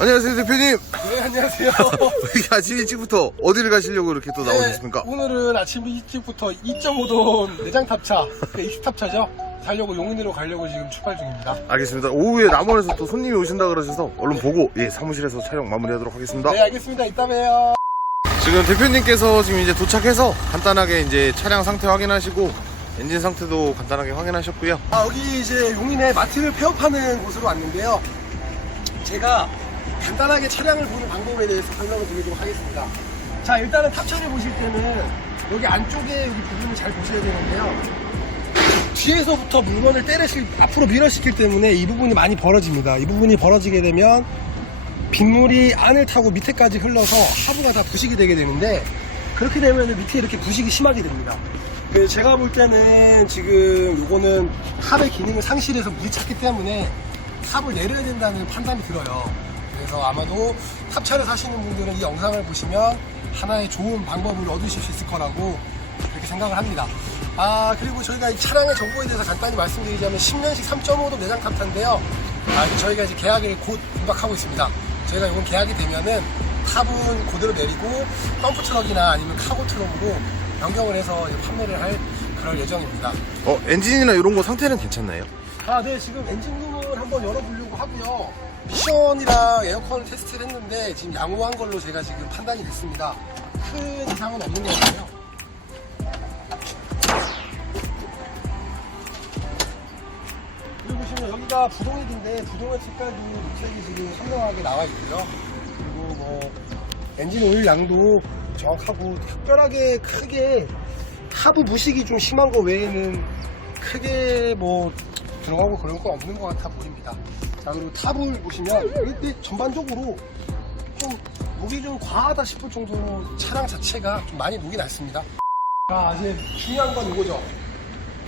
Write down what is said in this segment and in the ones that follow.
안녕하세요 대표님. 네, 안녕하세요. 이게 아침 일찍부터 어디를 가시려고 이렇게 또 나오셨습니까? 네, 오늘은 아침 일찍부터 2.5돈 내장 탑차, 그 익스 탑차죠. 살려고 용인으로 가려고 지금 출발 중입니다. 알겠습니다 오후에 남원에서 또 손님이 오신다 그러셔서 얼른 보고 예 사무실에서 촬영 마무리하도록 하겠습니다 네, 알겠습니다. 이따 봬요. 지금 대표님께서 지금 이제 도착해서 간단하게 이제 차량 상태 확인하시고 엔진 상태도 간단하게 확인하셨고요 아, 여기 이제 용인의 마트를 폐업하는 곳으로 왔는데요. 제가 간단하게 차량을 보는 방법에 대해서 설명을 드리도록 하겠습니다. 자, 일단은 탑차를 보실 때는 여기 안쪽에 여기 부분을 잘 보셔야 되는데요. 뒤에서부터 물건을 때려실, 앞으로 밀어시킬 때문에 이 부분이 많이 벌어집니다. 이 부분이 벌어지게 되면 빗물이 안을 타고 밑에까지 흘러서 하부가 다 부식이 되게 되는데 그렇게 되면 밑에 이렇게 부식이 심하게 됩니다. 그 제가 볼 때는 지금 요거는 탑의 기능을 상실해서 물이 찼기 때문에 탑을 내려야 된다는 판단이 들어요. 그래서 아마도 탑차를 사시는 분들은 이 영상을 보시면 하나의 좋은 방법을 얻으실 수 있을 거라고 그렇게 생각을 합니다. 아 그리고 저희가 이 차량의 정보에 대해서 간단히 말씀드리자면 10년식 3.5도 내장 탑차인데요. 아, 저희가 이제 계약을 곧 임박하고 있습니다. 저희가 이건 계약이 되면은 탑은 그대로 내리고 펌프 트럭이나 아니면 카고 트럭으로 변경을 해서 판매를 할 그럴 예정입니다. 어 엔진이나 이런 거 상태는 괜찮나요? 아, 네, 지금 엔진룸을 한번 열어보려고 하고요. 미션이랑 에어컨 테스트를 했는데 지금 양호한 걸로 제가 지금 판단이 됐습니다. 큰 이상은 없는 것 같아요. 여기가 부동액인데 부동액 색깔도 녹색이 지금 선명하게 나와 있고요. 그리고 뭐 엔진 오일 양도 정확하고 특별하게 크게 하부 무식이 좀 심한 거 외에는 크게 뭐 들어가고 그런 건 없는 것 같아 보입니다. 자 그리고 탑을 보시면 이때 전반적으로 좀 목이 좀 과하다 싶을 정도로 차량 자체가 좀 많이 녹이 났습니다. 자 이제 중요한 건 이거죠.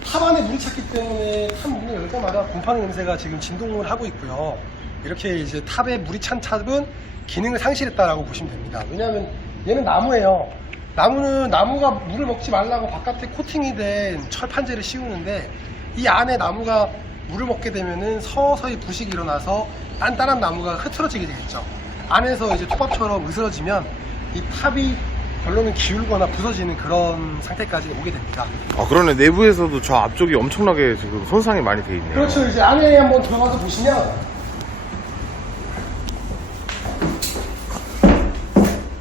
탑 안에 물이 찼기 때문에 탑 문을 열 때마다 곰팡이 냄새가 지금 진동을 하고 있고요. 이렇게 이제 탑에 물이 찬 탑은 기능을 상실했다라고 보시면 됩니다. 왜냐하면 얘는 나무예요. 나무는 나무가 물을 먹지 말라고 바깥에 코팅이 된 철판재를 씌우는데 이 안에 나무가 물을 먹게 되면은 서서히 부식이 일어나서 단단한 나무가 흐트러지게 되겠죠. 안에서 이제 톱밥처럼 으스러지면 이 탑이 결론은 기울거나 부서지는 그런 상태까지 오게 됩니다. 아 그러네 내부에서도 저 앞쪽이 엄청나게 지금 손상이 많이 돼 있네요 그렇죠. 이제 안에 한번 들어가서 보시면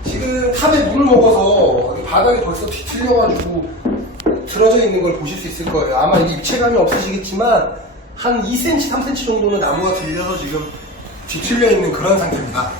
지금 탑에 물을 먹어서 바닥이 벌써 뒤틀려가지고 들어져 있는 걸 보실 수 있을 거예요. 아마 이게 입체감이 없으시겠지만 한 2cm, 3cm 정도는 나무가 들려서 지금 뒤틀려 있는 그런 상태입니다.